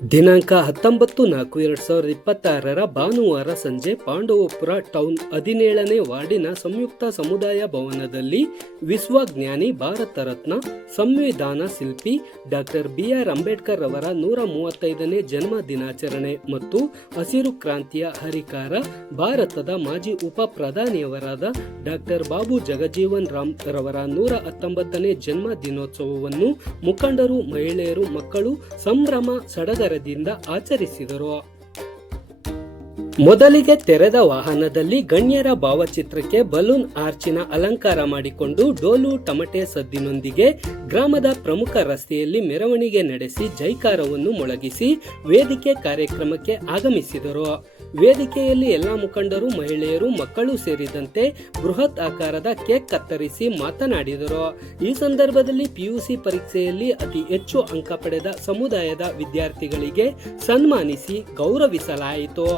ದಿನಾಂಕ 19/4/2026 ಭಾನುವಾರ ಸಂಜೆ ಪಾಂಡವಪುರ ಟೌನ್ 17ನೇ ವಾರ್ಡಿನ ಸಂಯುಕ್ತ ಸಮುದಾಯ ಭವನದಲ್ಲಿ ವಿಶ್ವಜ್ಞಾನಿ ಭಾರತ ರತ್ನ ಸಂವಿಧಾನ ಶಿಲ್ಪಿ ಡಾಕ್ಟರ್ BR ಅಂಬೇಡ್ಕರ್ ಅವರ 135ನೇ ಜನ್ಮ ದಿನಾಚರಣೆ ಮತ್ತು ಹಸಿರು ಕ್ರಾಂತಿಯ ಹರಿಕಾರ ಭಾರತದ ಮಾಜಿ ಉಪ ಪ್ರಧಾನಿಯವರಾದ ಡಾಕ್ಟರ್ ಬಾಬು ಜಗಜೀವನ್ ರಾಮ್ ರವರ 119ನೇ ಜನ್ಮ ದಿನೋತ್ಸವವನ್ನು ಮುಖಂಡರು, ಮಹಿಳೆಯರು, ಮಕ್ಕಳು ಸಂಭ್ರಮ ಸಡಗರದಿಂದ ಆಚರಿಸಿದರು. ಮೊದಲಿಗೆ ತೆರೆದ ವಾಹನದಲ್ಲಿ ಗಣ್ಯರ ಭಾವಚಿತ್ರಕ್ಕೆ ಬಲೂನ್ ಆರ್ಚಿನ ಅಲಂಕಾರ ಮಾಡಿಕೊಂಡು ಡೋಲು ಟಮಟೆ ಸದ್ದಿನೊಂದಿಗೆ ಗ್ರಾಮದ ಪ್ರಮುಖ ರಸ್ತೆಯಲ್ಲಿ ಮೆರವಣಿಗೆ ನಡೆಸಿ ಜೈಕಾರವನ್ನು ಮೊಳಗಿಸಿ ವೇದಿಕೆ ಕಾರ್ಯಕ್ರಮಕ್ಕೆ ಆಗಮಿಸಿದರು. ವೇದಿಕೆಯಲ್ಲಿ ಎಲ್ಲ ಮುಖಂಡರು, ಮಹಿಳೆಯರು, ಮಕ್ಕಳು ಸೇರಿದಂತೆ ಬೃಹತ್ ಆಕಾರದ ಕೇಕ್ ಕತ್ತರಿಸಿ ಮಾತನಾಡಿದರು. ಈ ಸಂದರ್ಭದಲ್ಲಿ PUC ಪರೀಕ್ಷೆಯಲ್ಲಿ ಅತಿ ಹೆಚ್ಚು ಅಂಕ ಪಡೆದ ಸಮುದಾಯದ ವಿದ್ಯಾರ್ಥಿಗಳಿಗೆ ಸನ್ಮಾನಿಸಿ ಗೌರವಿಸಲಾಯಿತು.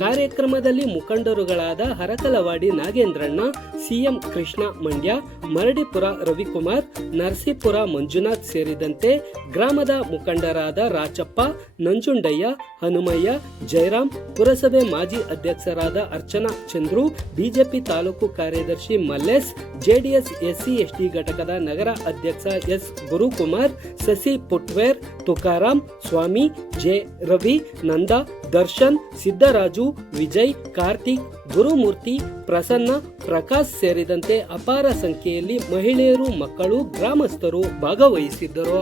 ಕಾರ್ಯಕ್ರಮದಲ್ಲಿ ಮುಖಂಡರುಗಳಾದ ಹರಕಲವಾಡಿ ನಾಗೇಂದ್ರಣ್ಣ, CM ಕೃಷ್ಣ ಮಂಡ್ಯ, ಮರಡಿಪುರ ರವಿಕುಮಾರ್, ನರಸೀಪುರ ಮಂಜುನಾಥ್ ಸೇರಿದಂತೆ ಗ್ರಾಮದ ಮುಖಂಡರಾದ ರಾಚಪ್ಪ, ನಂಜುಂಡಯ್ಯ, ಹನುಮಯ್ಯ, ಜಯರಾಮ್, ಪುರಸಭೆ ಮಾಜಿ ಅಧ್ಯಕ್ಷರಾದ ಅರ್ಚನಾ ಚಂದ್ರು, ಬಿಜೆಪಿ ತಾಲೂಕು ಕಾರ್ಯದರ್ಶಿ ಮಲ್ಲೇಶ್, JDS SC/ST ಘಟಕದ ನಗರ ಅಧ್ಯಕ್ಷ S ಗುರುಕುಮಾರ್, ಸಸಿ ಪುಟ್ವೇರ್, ತುಕಾರಾಮ್, ಸ್ವಾಮಿ, ಜೆ ರವಿ, ನಂದ, ದರ್ಶನ್, ಸಿದ್ದರಾಜು, ವಿಜಯ್, ಕಾರ್ತಿಕ್, ಗುರುಮೂರ್ತಿ, ಪ್ರಸನ್ನ, ಪ್ರಕಾಶ್ ಸೇರಿದಂತೆ ಅಪಾರ ಸಂಖ್ಯೆಯಲ್ಲಿ ಮಹಿಳೆಯರು, ಮಕ್ಕಳು, ಗ್ರಾಮಸ್ಥರು ಭಾಗವಹಿಸಿದ್ದರು.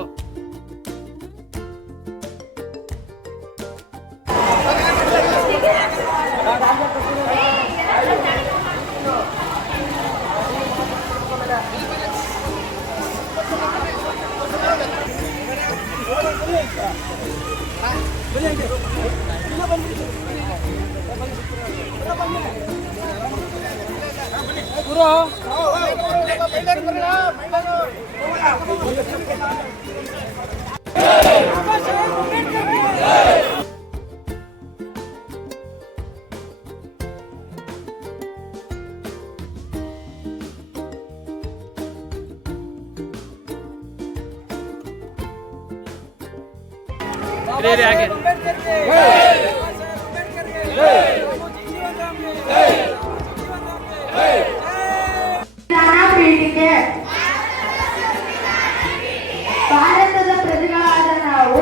ಭಾರತದ ಪ್ರಜೆಗಳಾದ ನಾವು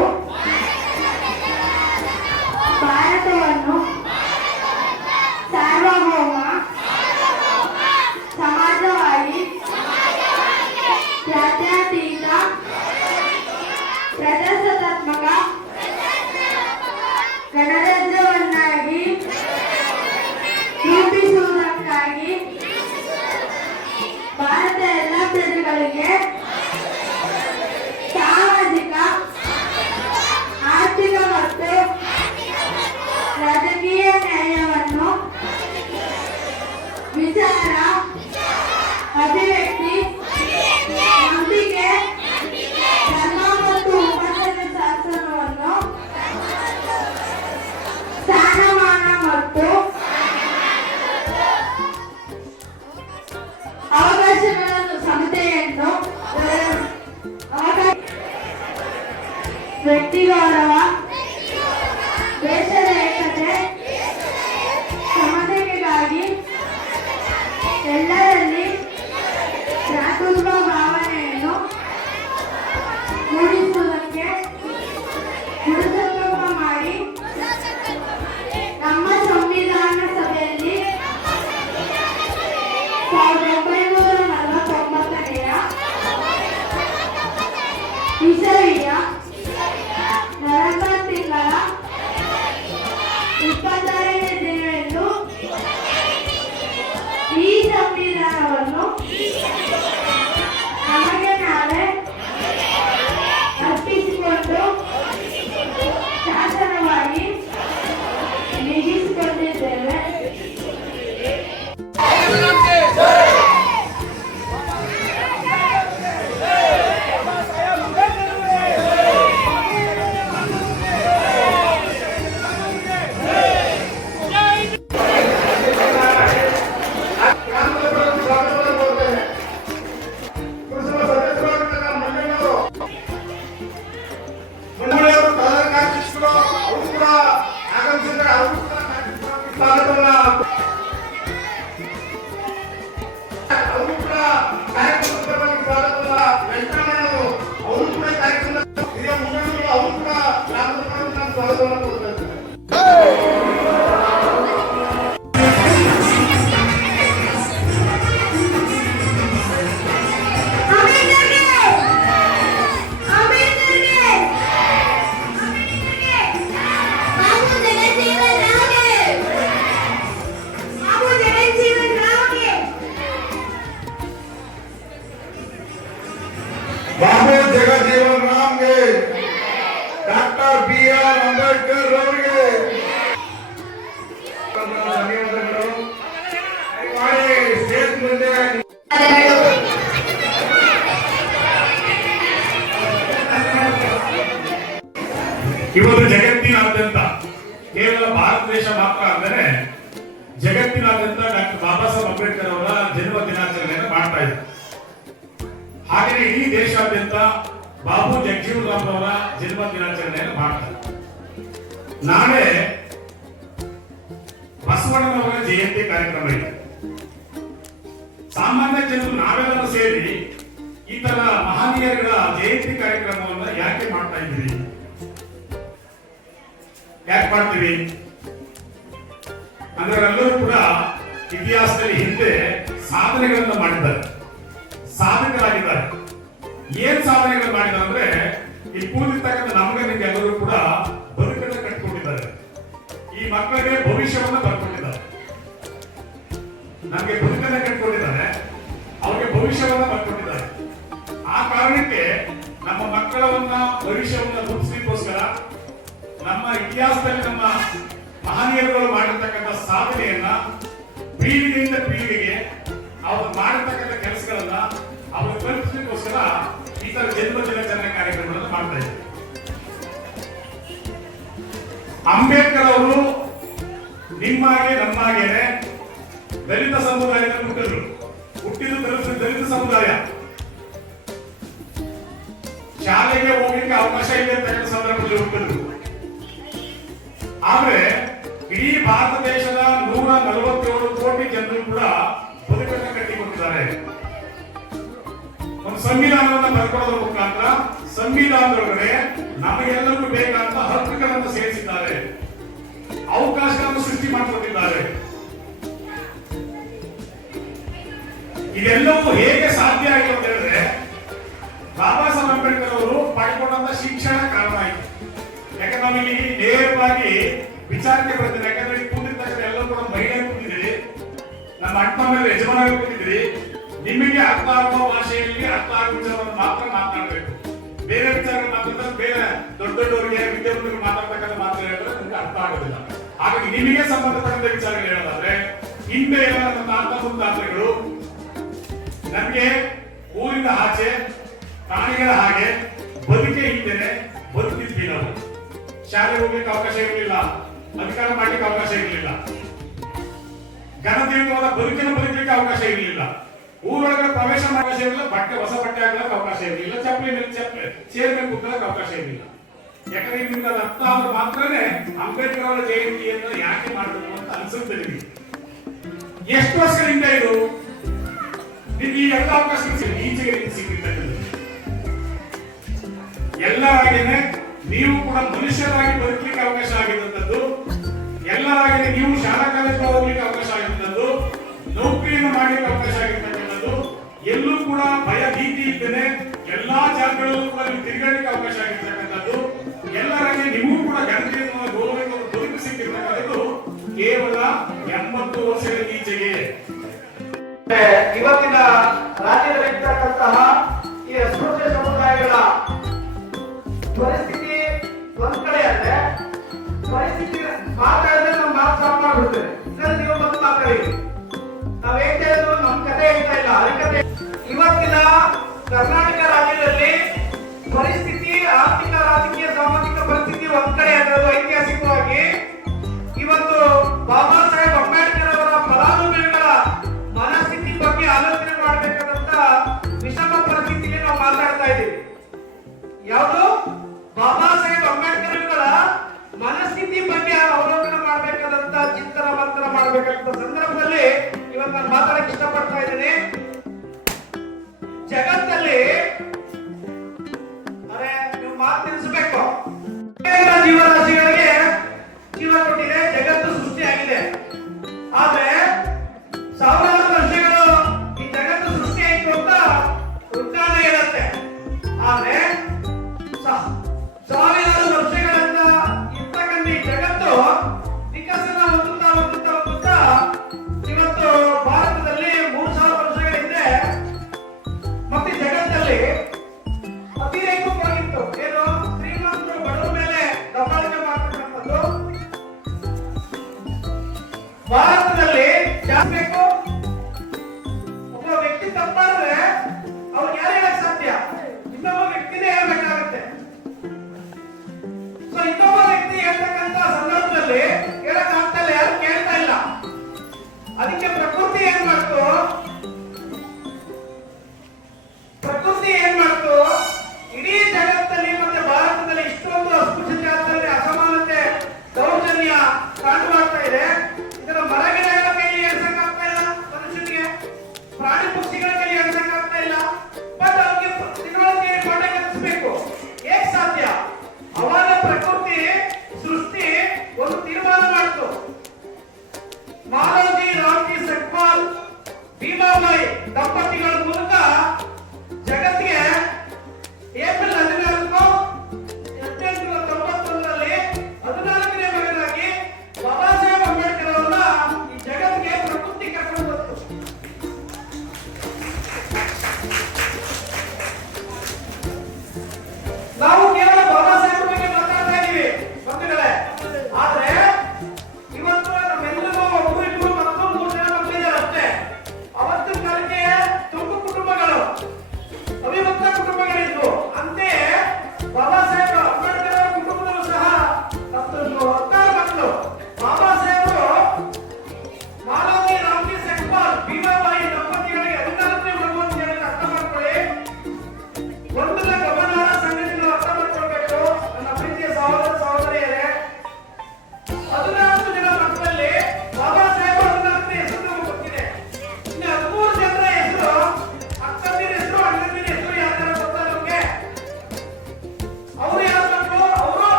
ಭಾರತವನ್ನು ಸಾರ್ವಭೌಮ, ಸಮಾಜವಾದಿ, ಜಾತ್ಯತೀತ, ಪ್ರಜಾಸತ್ತಾತ್ಮಕ ಗಣರಾಜ್ಯವನ್ನಾಗಿ ರೂಪಿಸುವುದಕ್ಕಾಗಿ ಭಾರತ ಎಲ್ಲ ಪ್ರಜೆಗಳಿಗೆ ಸಾಮಾಜಿಕ, ಆರ್ಥಿಕ ಮತ್ತು ರಾಜಕೀಯ ನ್ಯಾಯವನ್ನು ವಿಚಾರ, ಅಭಿವ್ಯಕ್ತಿ, ನಂಬಿಕೆ, ಧರ್ಮ ಮತ್ತು ಉಪನ್ಯಾಸ ಶಾಸನವನ್ನು ಸ್ಥಾನಮಾನ ಮತ್ತು ಅವಕಾಶಗಳನ್ನು ಸಮತೆಯನ್ನು ವ್ಯಕ್ತಿ ಗೌರವ, ದೇಶದ ಏಕತೆ, ಸಮತೆಗಾಗಿ ಎಲ್ಲರಲ್ಲಿ ಸ್ವಾಗತವನ್ನು ಕೊಡ್ತಾ ಇದ್ದಾರೆ. ಬಾಬು ಜಗಜೀವನ್ ರಾಮ್ಗೆ, ಡಾಕ್ಟರ್ BR ಅಂಬೇಡ್ಕರ್ ಅವರಿಗೆ ಧನ್ಯವಾದಗಳು. ದಯಮಾಡಿ ಸ್ಟೇಜ್ ಮುಂದೆ ಇವತ್ತು ಜಗತ್ತಿನಾದ್ಯಂತ ಕೇವಲ ಭಾರತ ದೇಶ ಮಾತ್ರ ಅಂದರೆ ಜಗತ್ತಿನಾದ್ಯಂತ ಡಾಕ್ಟರ್ ಬಾಬಾ ಸಾಹೇಬ್ ಅಂಬೇಡ್ಕರ್ ಅವರ ಜನ್ಮ ದಿನಾಚರಣೆಯನ್ನು ಮಾಡ್ತಾ ಇದ್ದಾರೆ. ಹಾಗೆಯೇ ಇಡೀ ದೇಶಾದ್ಯಂತ ಬಾಬು ಜಗಜೀವನ್ ರಾಮ್ ಅವರ ಜನ್ಮ ದಿನಾಚರಣೆಯನ್ನು ಮಾಡ್ತಾರೆ. ನಾಳೆ ಬಸವಣ್ಣನವರ ಜಯಂತಿ ಕಾರ್ಯಕ್ರಮ ಇದೆ. ಸಾಮಾನ್ಯ ಜನರು ನಾವೆಲ್ಲರೂ ಸೇರಿ ಈ ತರ ಮಹನೀಯರುಗಳ ಜಯಂತಿ ಕಾರ್ಯಕ್ರಮವನ್ನು ಯಾಕೆ ಮಾಡ್ತಾ ಇದ್ದೀವಿ? ಯಾಕೆ ಮಾಡ್ತೀವಿ ಅಂದ್ರೆ ಎಲ್ಲರೂ ಕೂಡ ಇತಿಹಾಸದಲ್ಲಿ ಹಿಂದೆ ಸಾಧನೆಗಳನ್ನು ಮಾಡಿದ್ದಾರೆ, ಸಾಧಕರಾಗಿದ್ದಾರೆ. ಏನ್ ಸಾಧನೆಗಳು ಮಾಡಿದ್ದಾರೆ ಅಂದ್ರೆ ಈ ಕೂದಿರ್ತಕ್ಕಂಥ ನಮಗೆ ನಿಮ್ಗೆಲ್ಲರೂ ಕೂಡ ಬದುಕನ್ನು ಕಟ್ಟಿಕೊಂಡಿದ್ದಾರೆ. ಈ ಮಕ್ಕಳಿಗೆ ಭವಿಷ್ಯವನ್ನ ಬರ್ಕೊಂಡಿದ್ದಾರೆ. ನಮಗೆ ಬದುಕನ್ನ ಕಟ್ಟಿಕೊಂಡಿದ್ದಾರೆ, ಅವ್ರಿಗೆ ಭವಿಷ್ಯವನ್ನ ಬರ್ಕೊಂಡಿದ್ದಾರೆ. ಆ ಕಾರಣಕ್ಕೆ ನಮ್ಮ ಮಕ್ಕಳನ್ನ ಭವಿಷ್ಯವನ್ನ ರೂಪಿಸಲಿಕ್ಕೋಸ್ಕರ ನಮ್ಮ ಇತಿಹಾಸದಲ್ಲಿ ನಮ್ಮ ಮಹನೀಯರುಗಳು ಮಾಡಿರ್ತಕ್ಕಂಥ ಸಾಧನೆಯನ್ನ ಪೀಳಿಗೆಯಿಂದ ಪೀಳಿಗೆಗೆ ಅವರು ಮಾಡಿರ್ತಕ್ಕಂಥ ಕೆಲಸಗಳನ್ನ ಅವರು ಕಲ್ಪಿಸಲಿಕ್ಕೋಸ್ಕರ ಈ ತರ ಜನ್ಮ ದಿನಾಚರಣೆ ಕಾರ್ಯಕ್ರಮಗಳನ್ನು ಮಾಡ್ತಾ ಇದ್ದಾರೆ. ಅಂಬೇಡ್ಕರ್ ಅವರು ನಿಮ್ಮಾಗೆ ನಮ್ಮಾಗೇನೆ ದಲಿತ ಸಮುದಾಯದಲ್ಲಿ ಹುಟ್ಟಿದ್ದು ದಲಿತ ಸಮುದಾಯ. ಶಾಲೆಗೆ ಹೋಗ್ಲಿಕ್ಕೆ ಅವಕಾಶ ಇದೆ ಅಂತಕ್ಕಂಥ ಸಂದರ್ಭದಲ್ಲಿ ಹುಟ್ಟಿದ್ರು. ಆದ್ರೆ ಇಡೀ ಭಾರತ ದೇಶದ 147 ಕೋಟಿ ಜನರು ಕೂಡ ಬದುಕನ್ನು ಕಟ್ಟಿಕೊಟ್ಟಿದ್ದಾರೆ. ಒಂದು ಸಂವಿಧಾನವನ್ನು ಬರ್ಕೊಳ್ಳೋದ್ರ ಮುಖಾಂತರ ಸಂವಿಧಾನದೊಳಗಡೆ ನಮಗೆಲ್ಲರಿಗೂ ಬೇಕಾದ ಹಕ್ಕುಗಳನ್ನು ಸೇರಿಸಿದ್ದಾರೆ, ಅವಕಾಶಗಳನ್ನು ಸೃಷ್ಟಿ ಮಾಡಿಕೊಟ್ಟಿದ್ದಾರೆ. ಇದೆಲ್ಲವೂ ಹೇಗೆ ಸಾಧ್ಯ ಆಯಿತು ಅಂತ ಹೇಳಿದ್ರೆ ಬಾಬಾ ಸಾಹೇಬ್ ಅಂಬೇಡ್ಕರ್ ಅವರು ಪಡ್ಕೊಂಡಂತ ಶಿಕ್ಷಣ ಕಾರಣ ಆಯಿತು. ಯಾಕಂದ್ರೆ ನಮಗೆ ನೇರವಾಗಿ ವಿಚಾರಕ್ಕೆ ಬರ್ತದೆ. ಯಾಕಂದ್ರೆ ಕೂತಿರ್ತಕ್ಕಂಥ ಎಲ್ಲರೂ ಕೂಡ ಮಹಿಳೆ ಕೂತಿದ್ದೀರಿ, ನಮ್ಮ ಅಣ್ಣ ಮೇಲೆ ಯಜಮಾನರು ಕೂತಿದ್ದೀರಿ. ನಿಮಗೆ ಅರ್ಥ ಆಗುವ ಭಾಷೆಯಲ್ಲಿ ಅರ್ಥ ಆಗುವ ವಿಚಾರವನ್ನು ಮಾತ್ರ ಮಾತನಾಡಬೇಕು. ಬೇರೆ ವಿಚಾರಗಳು ಮಾತಾಡಿದ್ರೆ ಬೇರೆ ದೊಡ್ಡವರಿಗೆ ವಿದ್ಯಾರ್ಥಿಗಳು ಮಾತಾಡ್ತಕ್ಕಂಥ ಮಾತು ಹೇಳಿದ್ರೆ ನಿಮ್ಗೆ ಅರ್ಥ ಆಗೋದಿಲ್ಲ. ಹಾಗಾಗಿ ನಿಮಗೆ ಸಂಬಂಧಪಟ್ಟಂತ ವಿಚಾರಗಳು ಹೇಳೋದಾದ್ರೆ ಹಿಂದೆ ನಮ್ಮ ತಾತ ಮುತ್ತಾತಗಳು ನಮಗೆ ಊರಿನ ಆಚೆ ಪ್ರಾಣಿಗಳ ಹಾಗೆ ಬದುಕೆ ಇದ್ದೇನೆ ಬದುಕಿದ್ವಿ. ನಾವು ಶಾಲೆಗೆ ಹೋಗ್ಲಿಕ್ಕೆ ಅವಕಾಶ ಇರಲಿಲ್ಲ, ಅಧಿಕಾರ ಮಾಡ್ಲಿಕ್ಕೆ ಅವಕಾಶ ಇರಲಿಲ್ಲ, ಘನದೇವವಾದ ಬದುಕನ್ನು ಬದುಕಲಿಕ್ಕೆ ಅವಕಾಶ ಇರಲಿಲ್ಲ, ಊರೊಳಗೆ ಪ್ರವೇಶ ಅವಕಾಶ ಇರಲಿಲ್ಲ, ಹೊಸ ಬಟ್ಟೆ ಹಾಕಲಿಕ್ಕೆ ಅವಕಾಶ ಇರಲಿಲ್ಲ, ಚಪ್ಪಲಿ ಮೇಲೆ ಚೇರ್ ಮೇಲೆ ಕೂತ್ಕೊಳ್ಳಕ್ಕೆ ಅವಕಾಶ ಇರಲಿಲ್ಲ. ಯಾಕಂದ್ರೆ ನಿಮ್ಗೆ ಅದು ಅರ್ಥ ಆದ್ರೆ ಮಾತ್ರನೇ ಅಂಬೇಡ್ಕರ್ ಅವರ ಜಯಂತಿಯನ್ನು ಯಾಕೆ ಮಾಡಬೇಕು ಅಂತ ಅನ್ಸುತ್ತೆ ನಿಮಗೆ. ಎಷ್ಟು ವರ್ಷಗಳಿಂದ ಇದು ನಿಮ್ಗೆ ಈ ಎಲ್ಲ ಅವಕಾಶ ಈಚೆಗೆ ಸಿಕ್ಕಿರ್ತಕ್ಕಂಥದ್ದು. ಎಲ್ಲರಾಗೇನೆ ನೀವು ಕೂಡ ಮನುಷ್ಯರಾಗಿ ಬದುಕಲಿಕ್ಕೆ ಅವಕಾಶ ಆಗಿದ್ದಂಥದ್ದು, ಎಲ್ಲರಾಗೇನೆ ನೀವು ಶಾಲಾ ಕಾಲೇಜಿಗೆ ಹೋಗ್ಲಿಕ್ಕೆ ಅವಕಾಶ ಆಗಿದ್ದಂಥದ್ದು, ನೌಕರಿಯನ್ನು ಮಾಡ್ಲಿಕ್ಕೆ ಅವಕಾಶ ಆಗಿರ್ತಕ್ಕಂಥದ್ದು, ಎಲ್ಲೂ ಕೂಡ ಭಯ ಭೀತಿ ಇದ್ದೇನೆ ಎಲ್ಲಾ ಜಾಗಗಳಲ್ಲೂ ಕೂಡ ನೀವು ತಿರುಗಾಡಲಿಕ್ಕೆ ಅವಕಾಶ ಆಗಿರ್ತಕ್ಕಂಥದ್ದು, ಎಲ್ಲರಾಗೆ ನೀವು ಕೂಡ ಘನತೆಯನ್ನು ಗೌರವವನ್ನು ಬದುಕು ಸಿಕ್ಕಿರ್ತಕ್ಕಂಥದ್ದು ಕೇವಲ 80 ವರ್ಷಗಳ ಈಚೆಗೆ. ಇವತ್ತಿನ ರಾಜ್ಯದಲ್ಲಿರ್ತಕ್ಕಂತಹ ಈ ಅಸ್ಪೃಶ್ಯ ಸಮುದಾಯಗಳ ಪರಿಸ್ಥಿತಿ ಒಂದ್ ಕಡೆ ಆದ್ರೆ ಪರಿಸ್ಥಿತಿ ಮಾತಾಡಿದ್ರೆ ನಾವು ಮಾತು ಸಾಫ್ ಮಾಡ್ಬಿಡ್ತೇವೆ. ಸರ್ ನೀವು ಬಂದು ಮಾತಾಡಿ, ನಾವ್ ಹೇಳ್ತಾ ಇರೋದು ನಮ್ ಕತೆ ಹೇಳ್ತಾ ಇಲ್ಲ, ಹರಿಕತೆ. ಇವತ್ತಿನ ಕರ್ನಾಟಕ ರಾಜ್ಯದಲ್ಲಿ ಪರಿಸ್ಥಿತಿ ಆರ್ಥಿಕ ರಾಜಕೀಯ ಸಾಮಾಜಿಕ ಪರಿಸ್ಥಿತಿ ಒಂದ್ ಕಡೆ ಆಗಿರೋದು ಐತಿಹಾಸಿಕವಾಗಿ ಇವತ್ತು ಬಾಬಾ ಸಾಹೇಬ್ ಅಂಬೇಡ್ಕರ್ ಅವರ ಫಲಾನುಭವಿಗಳ ಮನಸ್ಥಿತಿ ಬಗ್ಗೆ ಆಲೋಚನೆ ಮಾಡಬೇಕಾದಂತ ವಿಷಮ ಪರಿಸ್ಥಿತಿಯಲ್ಲಿ ನಾವು ಮಾತಾಡ್ತಾ ಇದ್ದೀವಿ. ಯಾವುದು ಬಾಬಾ ಸಾಹೇಬ್ ಅಂಬೇಡ್ಕರ್ಗಳ ಮನಸ್ಥಿತಿ ಬಗ್ಗೆ ಅವಲೋಕನ ಮಾಡಬೇಕಾದಂತ ಚಿಂತನ ಮಂಥನ ಮಾಡಬೇಕಾದಂತ ಸಂದರ್ಭದಲ್ಲಿ ಇವತ್ತು ನಾನು ಮಾತಾಡಕ್ಕೆ ಇಷ್ಟಪಡ್ತಾ ಇದ್ದೀನಿ. ಜಗತ್ತಲ್ಲಿ ಅರೆ ನೀವು ಮಾತು ತಿಳಿಸಬೇಕು, ಜೀವರಾಶಿಗಳಿಗೆ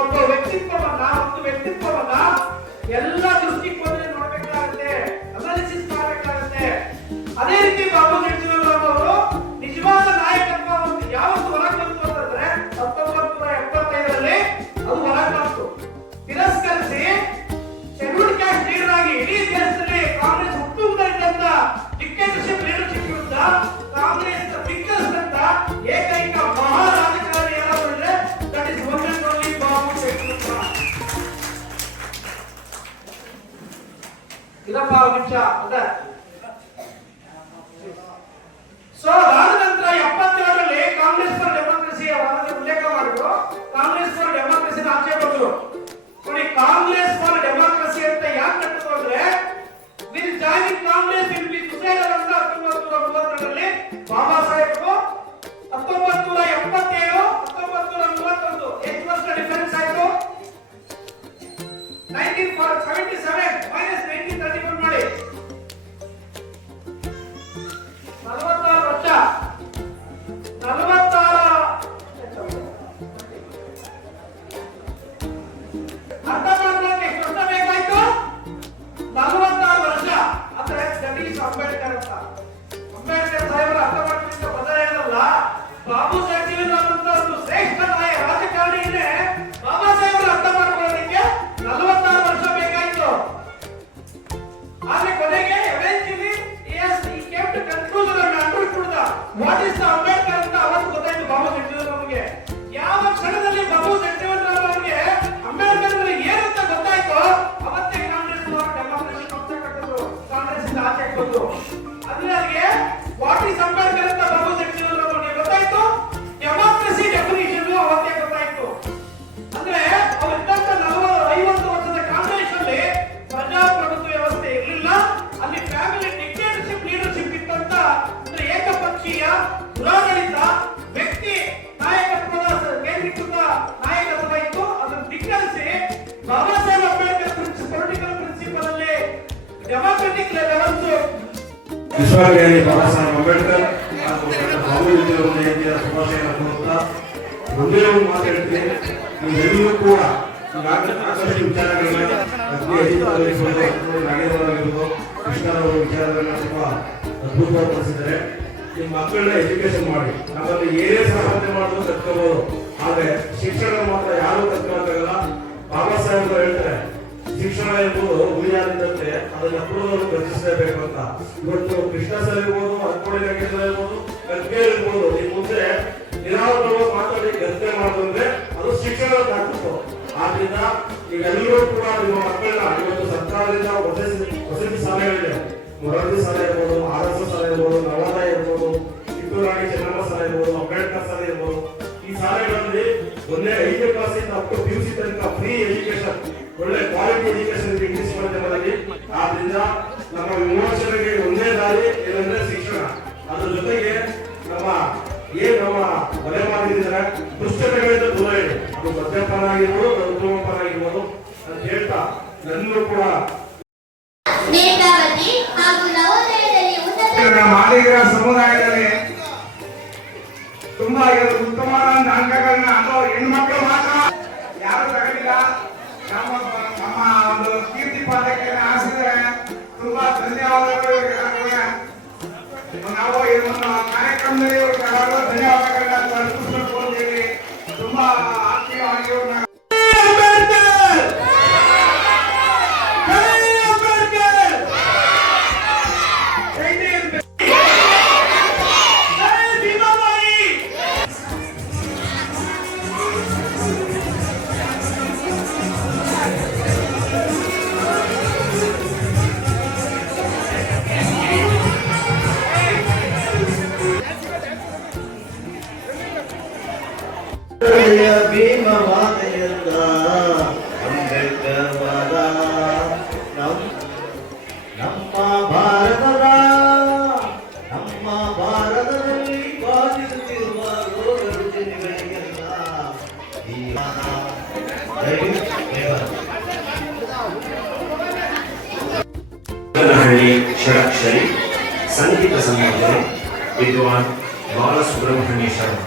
ಒಬ್ಬ ವ್ಯಕ್ತಿತ್ವವನ್ನ ಎಲ್ಲ ದೃಷ್ಟಿಕೋನದಲ್ಲಿ ನೋಡ್ಬೇಕಾಗುತ್ತೆ, ಅನಾಲಿಸಿಸ್ ಮಾಡಬೇಕಾಗುತ್ತೆ. ಅದೇ ರೀತಿ ಬಾಬು ಜಗಜೀವನ್ ರಾಮ್ ಅವರು ನಿಜವಾದ ನಾಯಕತ್ವ ಯಾವತ್ತು ಹೊರಗೆ ಬಂತು ಅಂತಂದ್ರೆ 1975ರಲ್ಲಿ ಅದು ಹೊರಗೆ ಬಂತು. ತಿರಸ್ಕರಿಸಿ ಶೆಡ್ಯೂಲ್ಡ್ ಕ್ಯಾಸ್ಟ್ ಲೀಡರ್ ಆಗಿ ಇಡೀ ದೇಶದಲ್ಲಿ ಕಾಂಗ್ರೆಸ್ ಹುಟ್ಟುವುದರಿಂದ ಡಿಕ್ಟೇಟರ್ಶಿಪ್ ಲೀಡರ್ಶಿಪ್ ವಿರುದ್ಧ ಕಾಂಗ್ರೆಸ್ ಬಿಕ್ಕರಿಸಿದಂತ ಏಕೈಕ ಮಹಾ ರಾಜಕಾರಣಿ ಯಾರಾದ್ರೂ ಇದ್ರೆ that is one and only Babu Jagjivan Ram. ಇದಪ್ಪ ನಿಮಿಷ ಅದ. ಸೊ ಅದಾದ ನಂತರ 77ರಲ್ಲಿ ಕಾಂಗ್ರೆಸ್ ಫಾರ್ ಡೆಮಾಕ್ರಸಿ ಅವರನ್ನು ಉಲ್ಲೇಖ ಮಾಡಿದ್ರು. ಕಾಂಗ್ರೆಸ್ ಫಾರ್ ಡೆಮಾಕ್ರಸಿನ ಆಚೆ ಬಂದ್ರು. ನೋಡಿ, ಕಾಂಗ್ರೆಸ್ ಫಾರ್ ಡೆಮಾಕ್ರಸಿ ಅಂತ ಯಾಕೆ ಕಟ್ಟಿದ್ರು ಅಂದ್ರೆ will join Congress will be suicidal ಅಂತ 1932ರಲ್ಲಿ ಬಾಬಾ ಸಾಹೇಬರು 1977 1931 ಎಷ್ಟು ವರ್ಷ ಡಿಫರೆನ್ಸ್ ಆಯ್ತು? 1977 ಮೈನಸ್ 1931 ಮಾಡಿ 46 ವರ್ಷ. 46 ಅರ್ಥ ಮಾಡ್ಕೊಳ್ಳೋಕೆ ಎಷ್ಟು ವರ್ಷ ಬೇಕಾಯ್ತು? 46 ವರ್ಷ. ಅಂದ್ರೆ ಜಗದೀಶ್ ಅಂಬೇಡ್ಕರ್ ಅಂತ. ಅಂಬೇಡ್ಕರ್ ಸಾಹೇಬರು ಅರ್ಥ ಮಾಡ್ಕೊಳ್ಳೋ ಪದ ಏನಲ್ಲ, ಬಾಬು ಜಗಜೀವನ್ ರಾಮ್ ಅಂತ ಒಂದು ಶ್ರೇಷ್ಠ ರಾಜಕಾರಣಿ ಇದೆ. ಬಾಬಾ ಸಾಹೇಬರು ಅರ್ಥ ಮಾಡ್ಕೊಳ್ಳೋದಕ್ಕೆ 46 ವರ್ಷ ಬೇಕಾಯ್ತು. ಆದ್ರೆ ಕೊನೆಗೆ eventually he came to conclusion and understood what is the Ambedkar ಅಂತ ಅವತ್ತು ಗೊತ್ತಾಯ್ತು ಬಾಬು ಜಗಜೀವನ್ ರಾಮ್ಗೆ. ಯಾವ ಕ್ಷಣದಲ್ಲಿ ಬಾಬು ಜಗಜೀವನ್ ರಾಮ್ ಅವರಿಗೆ ಅಂಬೇಡ್ಕರ್ ಅಂದ್ರೆ ಏನಂತ ಗೊತ್ತಾಯ್ತು ಅವತ್ತೇ ಕಾಂಗ್ರೆಸ್ ಡೆಮಾಕ್ರಸಿ ಪಕ್ಷ ಕಟ್ಟಿದ್ರು, ಕಾಂಗ್ರೆಸ್ ಇಂದ ಆಚೆ ಬಂದ್ರು. ಅಂದ್ರೆ ಅದಕ್ಕೆ ವಾಟ್ ಇಸ್ ಅಂಬೇಡ್ಕರ್ ಅಂತ ಬಾಬು ಜಗಜೀವನ್ ರಾಮ್ ಅವರಿಗೆ ಗೊತ್ತಾಯ್ತು. ಡೆಮಾಕ್ರಸಿ ಡೆಫಿನಿಷನ್ ಅವತ್ತೇ ಗೊತ್ತಾಯ್ತು. ಅಂದ್ರೆ ಅವರಿದ್ದಂತ 50 ವರ್ಷದ ಕಾಂಗ್ರೆಸ್ ಅಲ್ಲಿ ಪ್ರಜಾಪ್ರಭುತ್ವ ವ್ಯವಸ್ಥೆ ಇರಲಿಲ್ಲ. ಅಲ್ಲಿ ಫ್ಯಾಮಿಲಿ ಡಿಕ್ಟೇಟರ್ಶಿಪ್ ಲೀಡರ್ಶಿಪ್ ಇತ್ತಂತ. ಅಂದ್ರೆ ಏಕಪಕ್ಷೀಯ ದುರಾಡಳಿತ, ವ್ಯಕ್ತಿ ನಾಯಕತ್ವದ ಕೇಂದ್ರೀಕೃತ ನಾಯಕತ್ವ ಇತ್ತು. ಅದನ್ನು ಧಿಕ್ಕರಿಸಿ ಬಾಬಾ ಸಾಹೇಬ್ ಅಂಬೇಡ್ಕರ್ ಪೊಲಿಟಿಕಲ್ ಪ್ರಿನ್ಸಿಪಲ್ ಅಲ್ಲಿ ಡೆಮಾಕ್ರೆಟಿಕ್ ಲೆವೆಲ್ಸ್ ವಿಶ್ವಜ್ಞಾನಿ ಬಾಬಾ ಸಾಹೇಬ್ ಅಂಬೇಡ್ಕರ್ ಹಾಗೂ ಬಾಬು ಜಗಜೀವನ್ ಜಯಂತಿಯ ಶುಭಾಶಯಗಳನ್ನು ಕೋರುತ್ತಾ ಒಂದೇ ಒಂದು ಮಾತು ಹೇಳ್ತೀನಿ. ನೀವೆಲ್ಲರೂ ಕೂಡ ಸಾಕಷ್ಟು ವಿಚಾರಗಳನ್ನ ನಾಗೇಂದ್ರವರಾಗಿರ್ಬೋದು, ಕೃಷ್ಣರವರು ವಿಚಾರಗಳನ್ನ ತುಂಬಾ ಅದ್ಭುತವಾಗಿ ತಿಳಿಸಿದ್ದಾರೆ. ನಿಮ್ಮ ಮಕ್ಕಳನ್ನ ಎಜುಕೇಶನ್ ಮಾಡಿ. ನಮ್ಮಲ್ಲಿ ಏನೇ ಸಾಧನೆ ಮಾಡೋದು ಕಲ್ತ್ಕೋಬಹುದು, ಆದ್ರೆ ಶಿಕ್ಷಣ ಮಾತ್ರ ಯಾರು ಕಲ್ತ್ಕೊಳ್ಳೋಕ್ಕಾಗಲ್ಲ. ಬಾಬಾ ಸಾಹೇಬರು ಹೇಳ್ತಾರೆ, ಶಿಕ್ಷಣ ಎಂಬುದು ಹುಲಿಯಾದಂತೆ ಅದನ್ನ ಪೂರ್ಣವನ್ನು ರಚಿಸಲೇಬೇಕು ಅಂತ. ಇವತ್ತು ಕೃಷ್ಣ ಸರ್ ಇರ್ಬೋದು, ಅನ್ಕೋಳಿ ನಾಗೇಂದ್ರ ಇರ್ಬೋದು, ಗದ್ಗೆ ಇರ್ಬೋದು, ಈ ಮುಂದೆ ನಿರಾವರಣವಾಗಿ ಮಾತಾಡಿ ಗದ್ದೆ ಮಾಡೋದಂದ್ರೆ ಅದು ಶಿಕ್ಷಣದ ತಾಕತ್ತು. ಆದ್ರಿಂದ ನೀವೆಲ್ಲರೂ ಕೂಡ ನಿಮ್ಮ ಮಕ್ಕಳನ್ನ ಇವತ್ತು ಸರ್ಕಾರದಿಂದ ವಸತಿ ಶಾಲೆಗಳಿದೆ, ಮೊರಾರ್ಜಿ ಶಾಲೆ ಇರ್ಬೋದು, RS ಶಾಲೆ ಇರ್ಬೋದು, ನವೋದಯ ಇರ್ಬೋದು, ಕಿತ್ತೂರು ರಾಣಿ ಚೆನ್ನಮ್ಮ ಶಾಲೆ ಇರ್ಬೋದು, ಅಂಬೇಡ್ಕರ್ ಶಾಲೆ ಇರ್ಬೋದು, ಈ ಶಾಲೆಗಳಲ್ಲಿ ಒಂದೇ 5ನೇ ಕ್ಲಾಸಿಂದ ಅಪ್ ಟು PUC ತನಕ ಫ್ರೀ ಎಜುಕೇಶನ್, ಒಳ್ಳೆ ಕ್ವಾಲಿಟಿ ಎಜುಕೇಶನ್ ಇಂಗ್ಲಿಷ್ ಮಾಧ್ಯಮದಲ್ಲಿ. ಆದ್ರಿಂದ ನಮ್ಮ ವಿಮೋಚನೆಗೆ ಒಂದೇ ದಾರಿ ಏನಂದ್ರೆ ಶಿಕ್ಷಣ. ಅದ್ರ ಜೊತೆಗೆ ನಮ್ಮ ಬಲೆಮಾರಿದ್ದಾರೆ ದುಷ್ಟತೆಗಳಿಂದ ದೂರ ಇಡಿ. ಅದು ಮದ್ಯಪಾನ ಆಗಿರ್ಬೋದು, ಧೂಮಪಾನ ಆಗಿರ್ಬೋದು ಅಂತ ಹೇಳ್ತಾ ನನ್ನೂ ಕೂಡ ಮಾದಿಗರ ಸಮುದಾಯದಲ್ಲಿ ತುಂಬಾ ಉತ್ತಮವಾದ ಅಂಕಗಳನ್ನ ಅಥವಾ ಹೆಣ್ಮಕ್ಳು ಮಾತ್ರ ಯಾರು ತಗಲಿಲ್ಲ. ನಮ್ಮ ಒಂದು ಕೀರ್ತಿ ಪಾಠಕ್ಕೆ ಆರಿಸಿದರೆ ತುಂಬಾ ಧನ್ಯವಾದಗಳು. ನಾವು ಈ ಒಂದು ಕಾರ್ಯಕ್ರಮದಲ್ಲಿ ಧನ್ಯವಾದಗಳನ್ನ ಅರ್ಪಿಸಬೇಕು ಅಂತ ಹೇಳಿ ತುಂಬಾ ಆತ್ಮೀಯವಾಗಿ ಭೀಮವಾದೆಯಲ್ಲ ಅಂಬೇಡ್ಕರ್ ನಮ್ಮ ಭಾರತದಲ್ಲಿ ಬಾಧಿಸುತ್ತಿರುವ ರೋಗ ರುಜಿನಗಳಿಗೆಲ್ಲ ಹಳ್ಳಿ ಷಡಕ್ಷರಿ ಸಂಗೀತ ಸಂಯೋಜನೆ ವಿದ್ವಾನ್ ಬಾಲಸುಬ್ರಹ್ಮಣ್ಯ ಶರ್ಮಾ.